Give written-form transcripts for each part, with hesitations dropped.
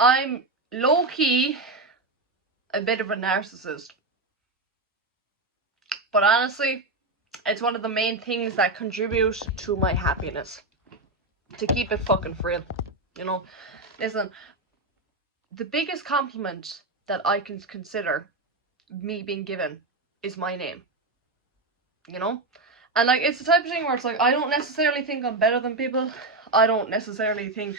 I'm low-key a bit of a narcissist. But honestly, it's one of the main things that contribute to my happiness. To keep it fucking real. You know? Listen, the biggest compliment that I can consider me being given is my name. You know? And like, it's the type of thing where it's like, I don't necessarily think I'm better than people. I don't necessarily think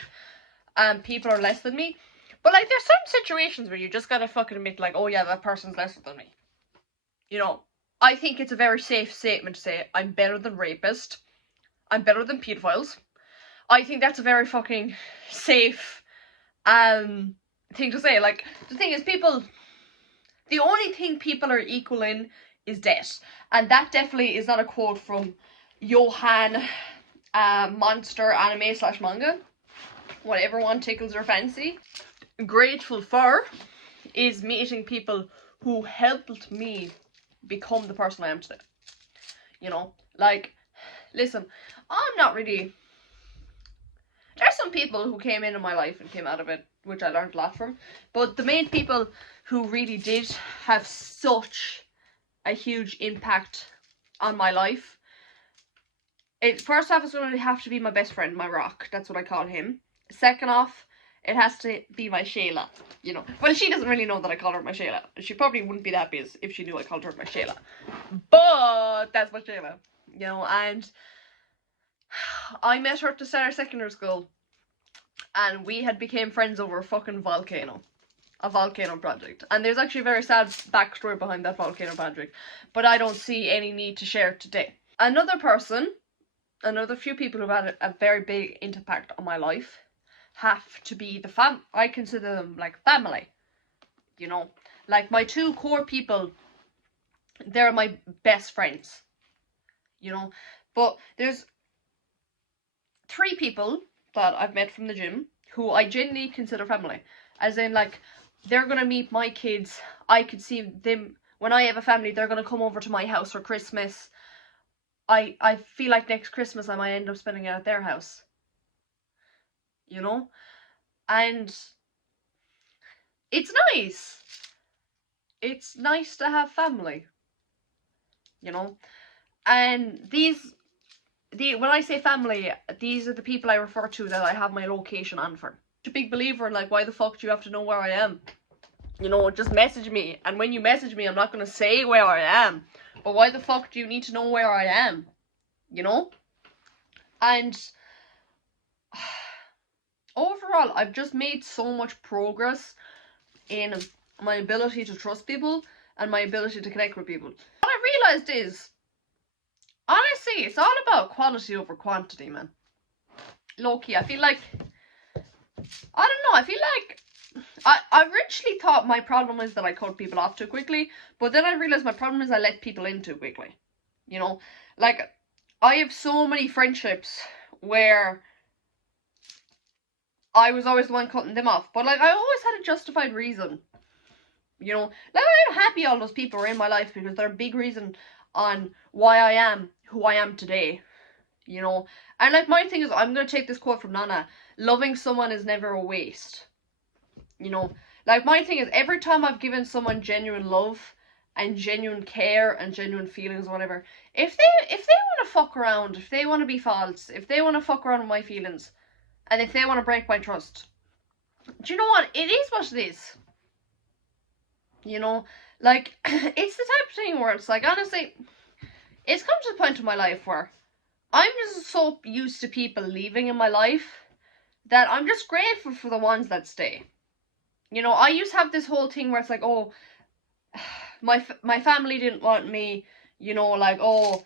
people are less than me. But like, there's certain situations where you just gotta fucking admit, like, oh yeah, that person's lesser than me. You know, I think it's a very safe statement to say, I'm better than rapists. I'm better than pedophiles. I think that's a very fucking safe thing to say. Like, the thing is, the only thing people are equal in is debt. And that definitely is not a quote from Johan Monster Anime / Manga. Whatever one tickles your fancy. Grateful for is meeting people who helped me become the person I am today. You know, like, listen, I'm not really... There's some people who came into my life and came out of it, which I learned a lot from. But the main people who really did have such a huge impact on my life. First off, it's going to have to be my best friend, my rock. That's what I call him. Second off, it has to be my Shayla. You know, well, she doesn't really know that I call her my Shayla. She probably wouldn't be that busy if she knew I called her my Shayla. But that's my Shayla. You know, and I met her at the start of secondary school. And we had became friends over a fucking volcano. A volcano project. And there's actually a very sad backstory behind that volcano project. But I don't see any need to share it today. Another few people who've had a very big impact on my life have to be I consider them like family. You know, like my two core people, they're my best friends. You know, but there's 3 people that I've met from the gym who I genuinely consider family. As in, like, they're gonna meet my kids. I could see them, when I have a family, they're gonna come over to my house for Christmas. I feel like next Christmas I might end up spending it at their house. You know? And it's nice. It's nice to have family. You know? And when I say family, these are the people I refer to that I have my location on for. I'm a big believer in, like, why the fuck do you have to know where I am? You know, just message me. And when you message me, I'm not going to say where I am. But why the fuck do you need to know where I am? You know? And overall, I've just made so much progress in my ability to trust people and my ability to connect with people. What I realized is, honestly, it's all about quality over quantity, man. Low-key, I feel like... I don't know, I feel like... I originally thought my problem is that I cut people off too quickly, but then I realized my problem is I let people in too quickly. You know? Like, I have so many friendships where I was always the one cutting them off, but, like, I always had a justified reason. You know? Like, I'm happy all those people are in my life because they're a big reason on why I am who I am today. You know? And, like, my thing is, I'm gonna take this quote from Nana. Loving someone is never a waste. You know? Like, my thing is, every time I've given someone genuine love and genuine care and genuine feelings or whatever, if they want to fuck around, if they want to be false, if they want to fuck around with my feelings, and if they want to break my trust, do you know what? It is what it is. You know? Like, it's the type of thing where it's like, honestly, it's come to the point in my life where I'm just so used to people leaving in my life that I'm just grateful for the ones that stay. You know, I used to have this whole thing where it's like, oh, my family didn't want me, you know, like, oh,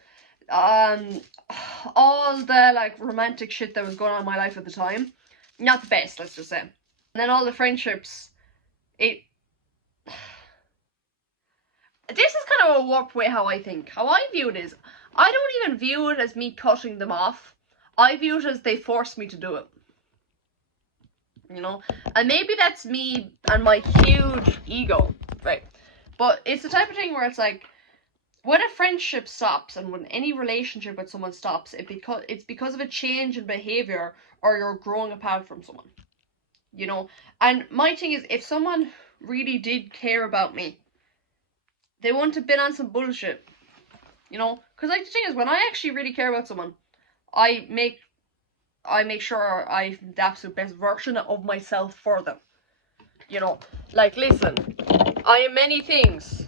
all the, like, romantic shit that was going on in my life at the time, not the best, let's just say. And then all the friendships, this is kind of a warped way how I think. How I view it is, I don't even view it as me cutting them off. I view it as they forced me to do it. You know? And maybe that's me and my huge ego, right? But it's the type of thing where it's like, when a friendship stops and when any relationship with someone stops, it's because of a change in behavior or you're growing apart from someone. you know. And my thing is, if someone really did care about me, they wouldn't have been on some bullshit, you know. Because like the thing is, when I actually really care about someone, I make sure I'm the absolute best version of myself for them, you know. Like, listen, I am many things,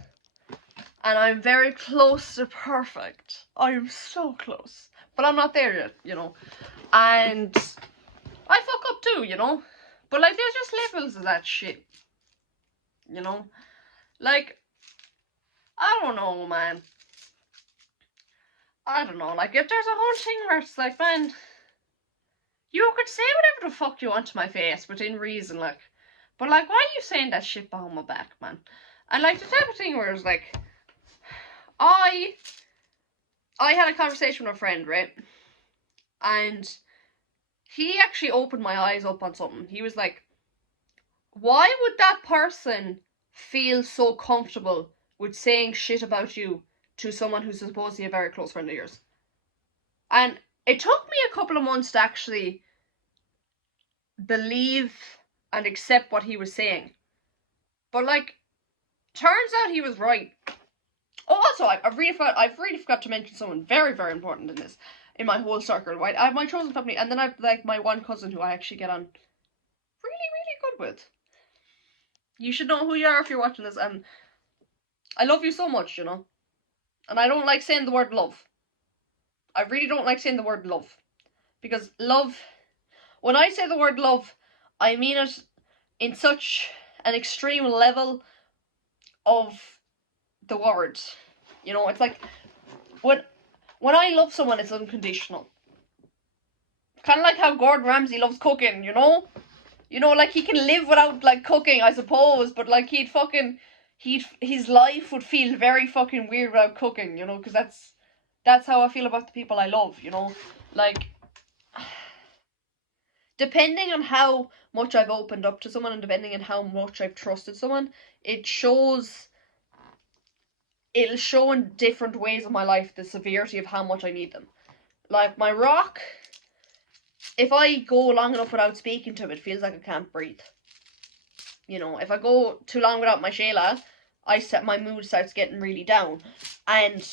and I'm very close to perfect. I am so close, but I'm not there yet, you know. And I fuck up too, you know. But like, there's just levels of that shit, you know. Like, I don't know, man. I don't know. Like, if there's a whole thing where it's like, man, you could say whatever the fuck you want to my face within reason, like. But like, why are you saying that shit behind my back, man? And like, the type of thing where it's like, I had a conversation with a friend, right? And he actually opened my eyes up on something. He was like, why would that person feel so comfortable with saying shit about you to someone who's supposedly a very close friend of yours? And it took me a couple of months to actually believe and accept what he was saying. But like, turns out he was right. Oh, also, I've really forgot to mention someone very, very important in this, in my whole circle, right? I have my chosen family, and then I've like my one cousin who I actually get on really, really good with. You should know who you are if you're watching this, and I love you so much, you know. And I don't like saying the word love. I really don't like saying the word love. Because love, when I say the word love, I mean it in such an extreme level of the word. You know, it's like, when I love someone, it's unconditional. Kind of like how Gordon Ramsay loves cooking, you know? You know, like, he can live without, like, cooking, I suppose, but, like, his life would feel very fucking weird without cooking, you know, because that's how I feel about the people I love, you know? Like, depending on how much I've opened up to someone and depending on how much I've trusted someone, it'll show in different ways of my life the severity of how much I need them. Like, my rock, if I go long enough without speaking to him, it feels like I can't breathe. You know, if I go too long without my Shayla, my mood starts getting really down. And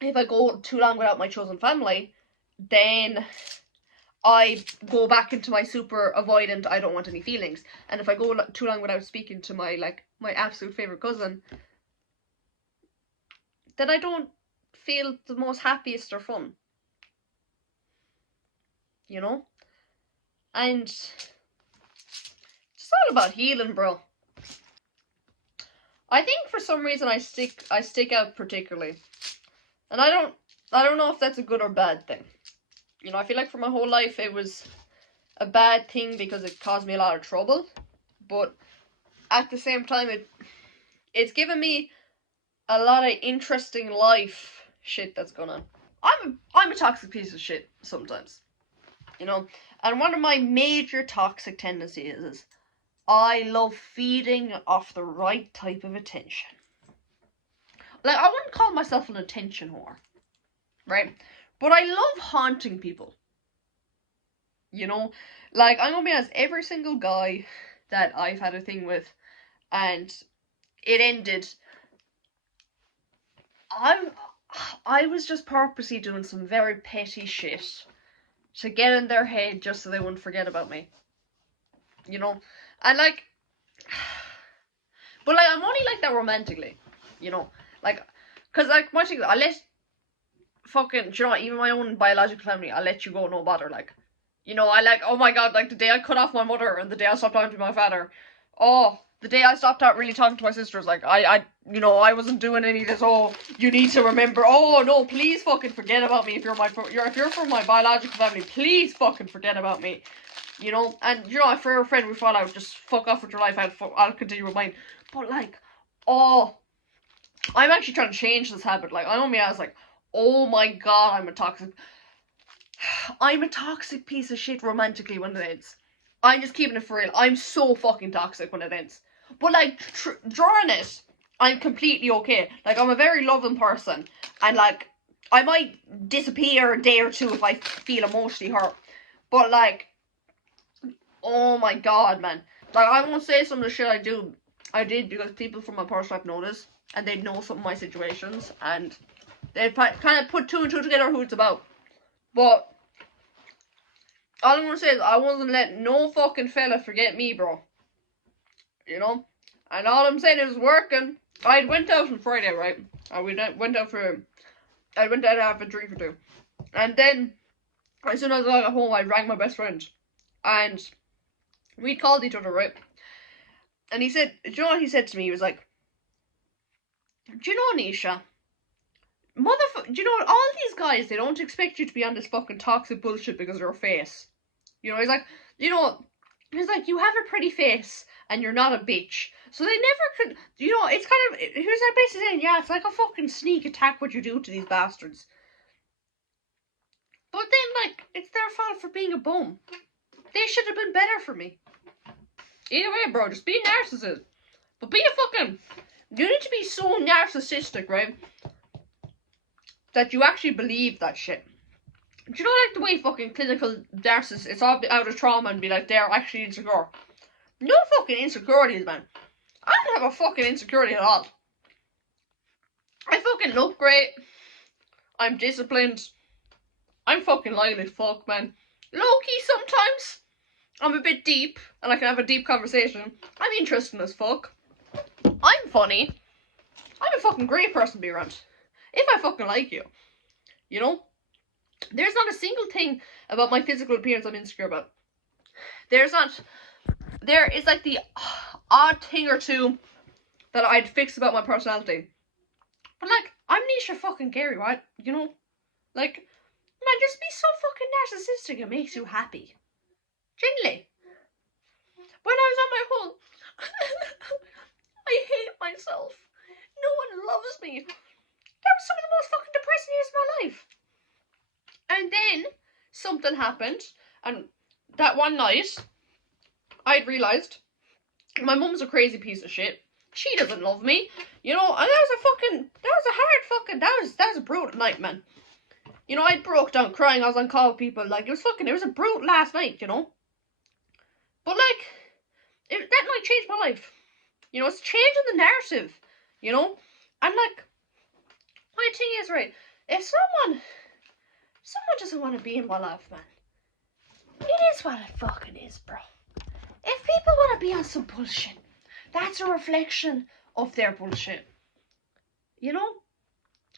if I go too long without my chosen family, then I go back into my super avoidant, I don't want any feelings. And if I go too long without speaking to my absolute favourite cousin, then I don't feel the most happiest or fun. You know? And it's all about healing, bro. I think for some reason I stick out particularly. And I don't know if that's a good or bad thing. You know, I feel like for my whole life it was a bad thing because it caused me a lot of trouble. But at the same time, it's given me a lot of interesting life shit that's going on. I'm a toxic piece of shit sometimes. You know? And one of my major toxic tendencies is I love feeding off the right type of attention. Like, I wouldn't call myself an attention whore, right? But I love haunting people. You know? Like, I'm gonna be honest, every single guy that I've had a thing with, and it ended, I was just purposely doing some very petty shit to get in their head just so they wouldn't forget about me. You know? And like, but like, I'm only like that romantically, you know? Like, cause like, my thing is, I let fucking, you know what, even my own biological family, I let you go, no bother, like, you know, I like, oh my god, like, the day I cut off my mother and the day I stopped talking to my father, oh, the day I stopped out really talking to my sisters, like, I wasn't doing any of this, oh, you need to remember, oh, no, please fucking forget about me if you're from my biological family, please fucking forget about me, you know, and, you know, if you're a friend we fall out, just fuck off with your life, I'll continue with mine, but, like, oh, I'm actually trying to change this habit, like, I know me, I was like, oh my god, I'm a toxic piece of shit romantically when it ends. I'm just keeping it for real. I'm so fucking toxic when it ends. But like, during it, I'm completely okay. Like, I'm a very loving person. And like, I might disappear a day or two if I feel emotionally hurt. But like, Oh my god, man. Like, I won't say some of the shit I did because people from my personal life know this, and they know some of my situations, and they kind of put two and two together who it's about. But all I'm gonna say is I wasn't letting no fucking fella forget me, bro. You know? And all I'm saying is working. I went out on Friday, right? I went out to have a drink or two. And then, as soon as I got home, I rang my best friend. And we called each other, right? And he said, do you know what he said to me? He was like, do you know, Nisha? Do you know what? All these guys, they don't expect you to be on this fucking toxic bullshit because of your face. You know, he's like, you know, he's like, you have a pretty face and you're not a bitch. So they never could, you know, it's kind of, he was like basically saying, yeah, it's like a fucking sneak attack what you do to these bastards. But then, like, it's their fault for being a bum. They should have been better for me. Either way, bro, just be a narcissist. But be a fucking, you need to be so narcissistic, right? That you actually believe that shit. Do you know, like, the way fucking clinical narcissists, it's all out of trauma and be like, they're actually insecure. No fucking insecurities, man. I don't have a fucking insecurity at all. I fucking look great. I'm disciplined. I'm fucking lively as fuck, man. Low-key sometimes. I'm a bit deep, and I can have a deep conversation. I'm interesting as fuck. I'm funny. I'm a fucking great person to be around. If I fucking like you. You know? There's not a single thing about my physical appearance I'm insecure about. There is like the odd thing or two that I'd fix about my personality. But like, I'm Nisha fucking Gary, right? You know? Like, man, just be so fucking narcissistic, it makes you happy. Genuinely. When I was on my whole I hate myself. No one loves me. That was some of the most fucking depressing years of my life. And then something happened, and that one night I'd realised my mum's a crazy piece of shit. She doesn't love me, you know, and that was a brutal night, man. You know, I broke down crying, I was on call with people, like, it was a brutal last night, you know. But like, that night changed my life. You know, it's changing the narrative, you know. And like, my thing is, right, if someone doesn't want to be in my life, man, it is what it fucking is, bro. If people want to be on some bullshit, that's a reflection of their bullshit. You know?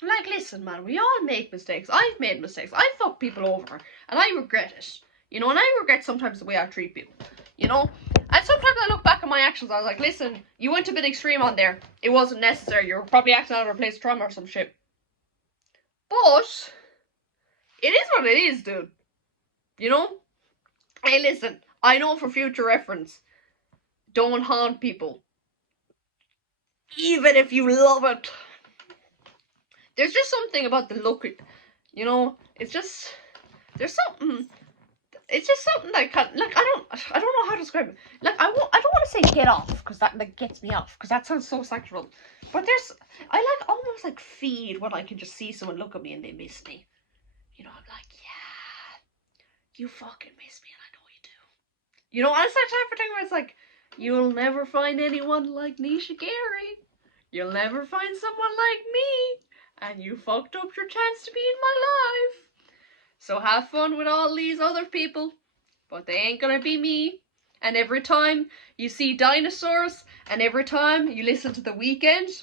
Like, listen, man, we all make mistakes. I've made mistakes. I fuck people over, and I regret it. You know, and I regret sometimes the way I treat people. You know? And sometimes I look back at my actions, I was like, listen, you went a bit extreme on there. It wasn't necessary. You were probably acting out of a place of trauma or some shit. But it is what it is, dude. You know? Hey, listen, I know for future reference, don't haunt people. Even if you love it. There's just something about the look, you know, it's just something that kind of, like, I don't know how to describe it. Like, I don't want to say get off, because that, like, gets me off, because that sounds so sexual. But I like almost like feed when I can just see someone look at me and they miss me. You know, I'm like, yeah, you fucking miss me and I know you do. You know, and it's that type of thing where it's like, you'll never find anyone like Nisha Gary. You'll never find someone like me. And you fucked up your chance to be in my life. So have fun with all these other people. But they ain't gonna be me. And every time you see dinosaurs, and every time you listen to The Weeknd,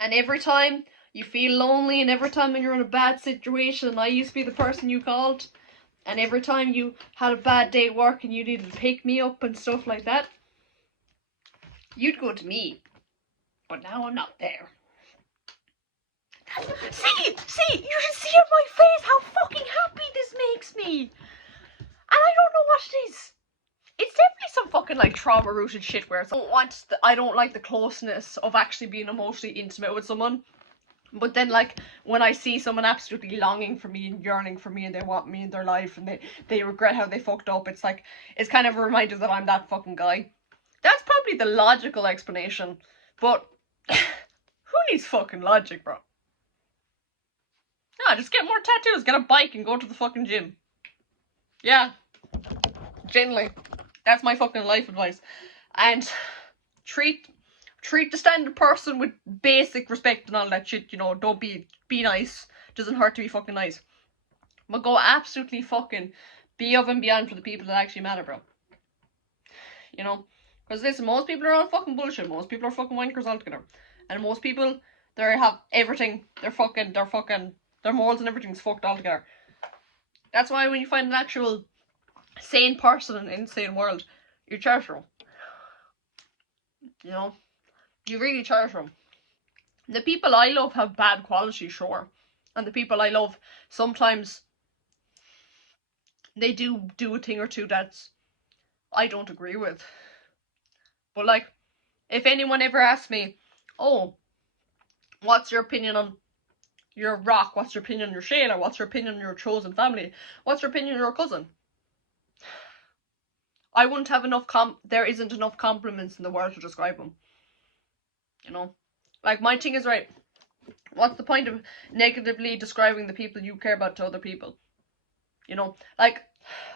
and every time you feel lonely, and every time when you're in a bad situation, and I used to be the person you called, and every time you had a bad day at work and you needed to pick me up and stuff like that, you'd go to me. But now I'm not there. See, you should see on my face how fucking happy this makes me. And I don't know what it is. It's definitely some fucking like trauma rooted shit where I don't like the closeness of actually being emotionally intimate with someone. But then, like, when I see someone absolutely longing for me and yearning for me and they want me in their life and they regret how they fucked up, it's like, it's kind of a reminder that I'm that fucking guy. That's probably the logical explanation. But who needs fucking logic, bro? No, just get more tattoos, get a bike and go to the fucking gym. Yeah. Genuinely. That's my fucking life advice. And treat the standard person with basic respect and all that shit, you know. Don't be nice. Doesn't hurt to be fucking nice. But go absolutely fucking be of and beyond for the people that actually matter, bro. You know? Because listen, most people are on fucking bullshit. Most people are fucking wankers altogether. And most people, they have everything. Their morals and everything's fucked altogether. That's why when you find an actual sane person in an insane world, you cherish them. You know? You really cherish them. The people I love have bad qualities, sure. And the people I love, sometimes they do a thing or two that's I don't agree with. But like, if anyone ever asks me, oh, what's your opinion on your Rock? What's your opinion on your Shayla? What's your opinion on your chosen family? What's your opinion on your cousin? I wouldn't have enough there isn't enough compliments in the world to describe them. You know? Like, my thing is, right, what's the point of negatively describing the people you care about to other people? You know? Like,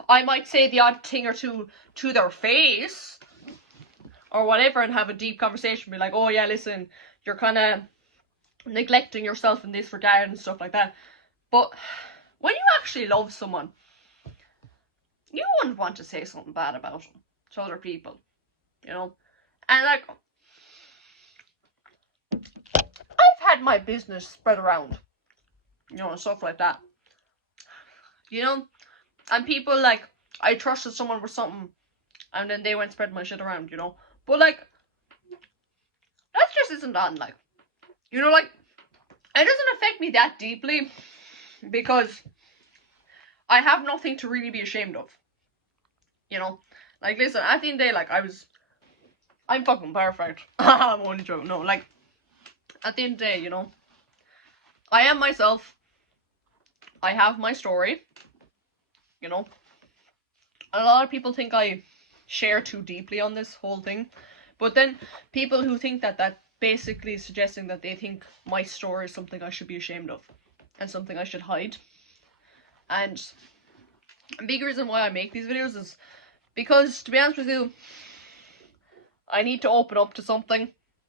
I might say the odd thing or two to their face, or whatever, and have a deep conversation, be like, oh yeah, listen, you're kind of neglecting yourself in this regard and stuff like that. But when you actually love someone, you wouldn't want to say something bad about them to other people, you know? And like, I've had my business spread around, you know, and stuff like that, you know? And people, like, I trusted someone with something, and then they went spread my shit around, you know? But like, that just isn't on, like, you know, like, it doesn't affect me that deeply, because I have nothing to really be ashamed of, you know? Like, listen, at the end of the day, like, I'm fucking perfect. I'm only joking. No, like, at the end of the day, you know, I am myself. I have my story, you know? A lot of people think I share too deeply on this whole thing, but then people who think that basically is suggesting that they think my story is something I should be ashamed of and something I should hide. And a big reason why I make these videos is because, to be honest with you, I need to open up to something.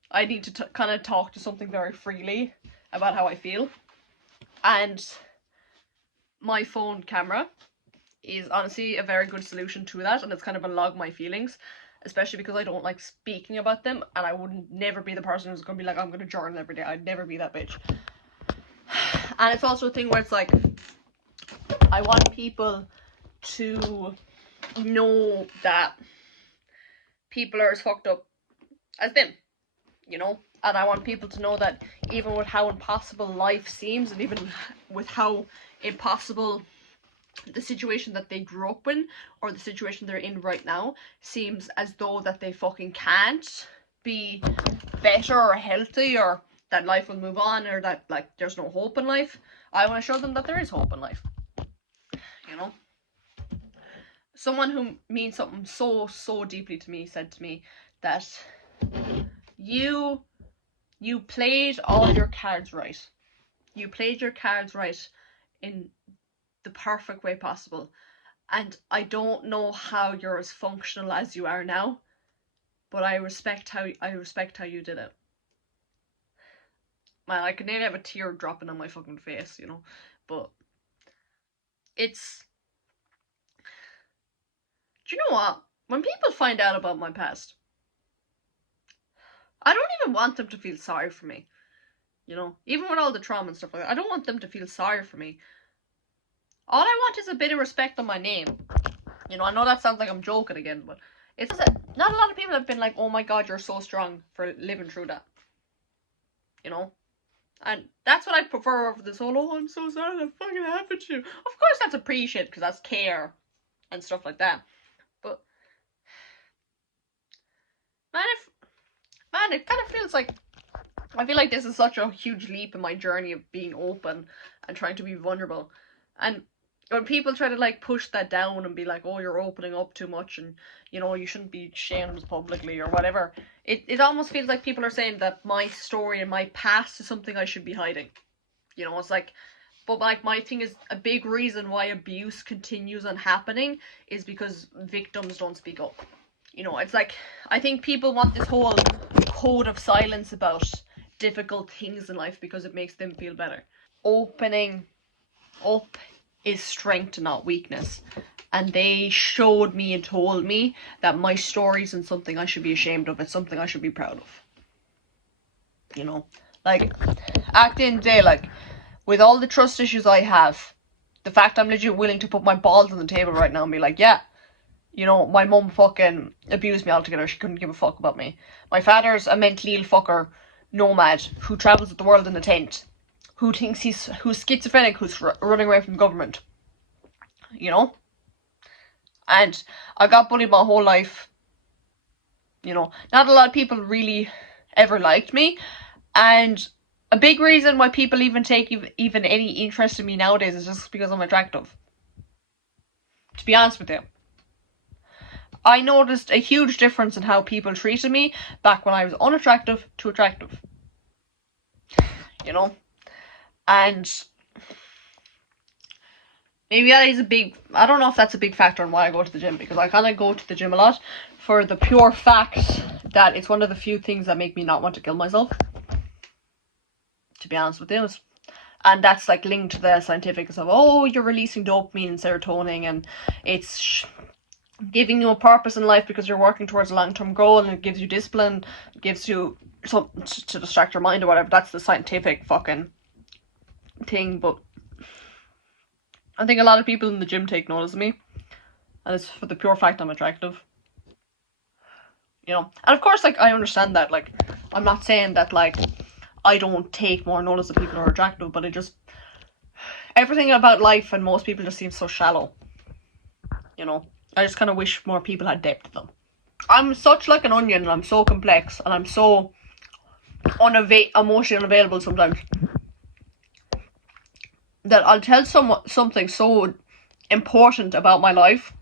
I need to kind of talk to something very freely about how I feel. And my phone camera is honestly a very good solution to that, and it's kind of a log my feelings, especially because I don't like speaking about them, and I would never be the person who's gonna be like, I'm gonna journal every day. I'd never be that bitch. And it's also a thing where it's like, I want people to know that people are as fucked up as them, you know? And I want people to know that even with how impossible life seems, and even with how impossible the situation that they grew up in, or the situation they're in right now, seems as though that they fucking can't be better or healthy, or that life will move on, or that, like, there's no hope in life. I want to show them that there is hope in life, you know? Someone who means something so deeply to me said to me that you played all your cards right. You played your cards right in the perfect way possible. And I don't know how you're as functional as you are now, but I respect how you did it. Man, I can nearly have a tear dropping on my fucking face, you know? But it's... Do you know what? When people find out about my past, I don't even want them to feel sorry for me. You know? Even with all the trauma and stuff like that, I don't want them to feel sorry for me. All I want is a bit of respect on my name. You know, I know that sounds like I'm joking again, but it's just that not a lot of people have been like, oh my god, you're so strong for living through that. You know? And that's what I prefer over this whole, oh, I'm so sorry that fucking happened to you. Of course that's appreciated, because that's care and stuff like that. But, man, it kind of feels like, I feel like this is such a huge leap in my journey of being open and trying to be vulnerable. And when people try to, like, push that down and be like, oh, you're opening up too much, and, you know, you shouldn't be shamed publicly or whatever, it almost feels like people are saying that my story and my past is something I should be hiding. You know, it's like, But like my thing is, a big reason why abuse continues on happening is because victims don't speak up. You know, it's like, I think people want this whole code of silence about difficult things in life because it makes them feel better. Opening up is strength, not weakness. And they showed me and told me that my story isn't something I should be ashamed of, it's something I should be proud of. You know, like, at the end of the day, like, with all the trust issues I have, the fact I'm legit willing to put my balls on the table right now and be like, yeah, you know, my mum fucking abused me altogether, she couldn't give a fuck about me. My father's a mentally ill fucker, nomad, who travels the world in a tent, who's schizophrenic, who's running away from the government. You know? And I got bullied my whole life. You know, not a lot of people really ever liked me, and a big reason why people even take even any interest in me nowadays is just because I'm attractive. To be honest with you. I noticed a huge difference in how people treated me back when I was unattractive to attractive. You know? And maybe that is I don't know if that's a big factor in why I go to the gym, because I kind of go to the gym a lot for the pure fact that it's one of the few things that make me not want to kill myself. To be honest with you. And that's like linked to the scientific of, oh, you're releasing dopamine and serotonin, and it's giving you a purpose in life because you're working towards a long-term goal, and it gives you discipline, it gives you something to distract your mind or whatever. That's the scientific fucking thing. But I think a lot of people in the gym take notice of me, and it's for the pure fact I'm attractive. You know, and of course, like, I understand that, like, I'm not saying that, like, I don't take more notice of people who are attractive, but it just, everything about life and most people just seems so shallow. You know, I just kind of wish more people had depth to them. I'm such like an onion, and I'm so complex, and I'm so emotionally unavailable sometimes, that I'll tell something so important about my life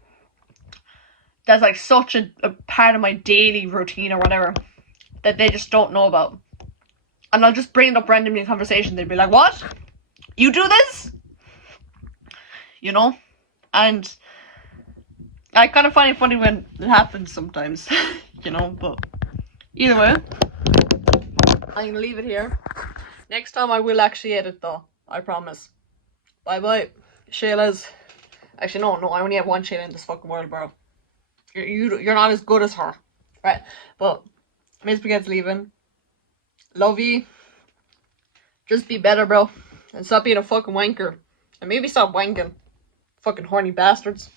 that's like such a part of my daily routine or whatever that they just don't know about. And I'll just bring it up randomly in conversation. They'd be like, what? You do this? You know? And I kind of find it funny when it happens sometimes. You know? But either way, I'm going to leave it here. Next time I will actually edit though. I promise. Bye bye. Shayla's. Actually, no, I only have one Shayla in this fucking world, bro. You're not as good as her. Right? But Miss Spaghetti's leaving. Love you. Just be better, bro. And stop being a fucking wanker. And maybe stop wanking. Fucking horny bastards.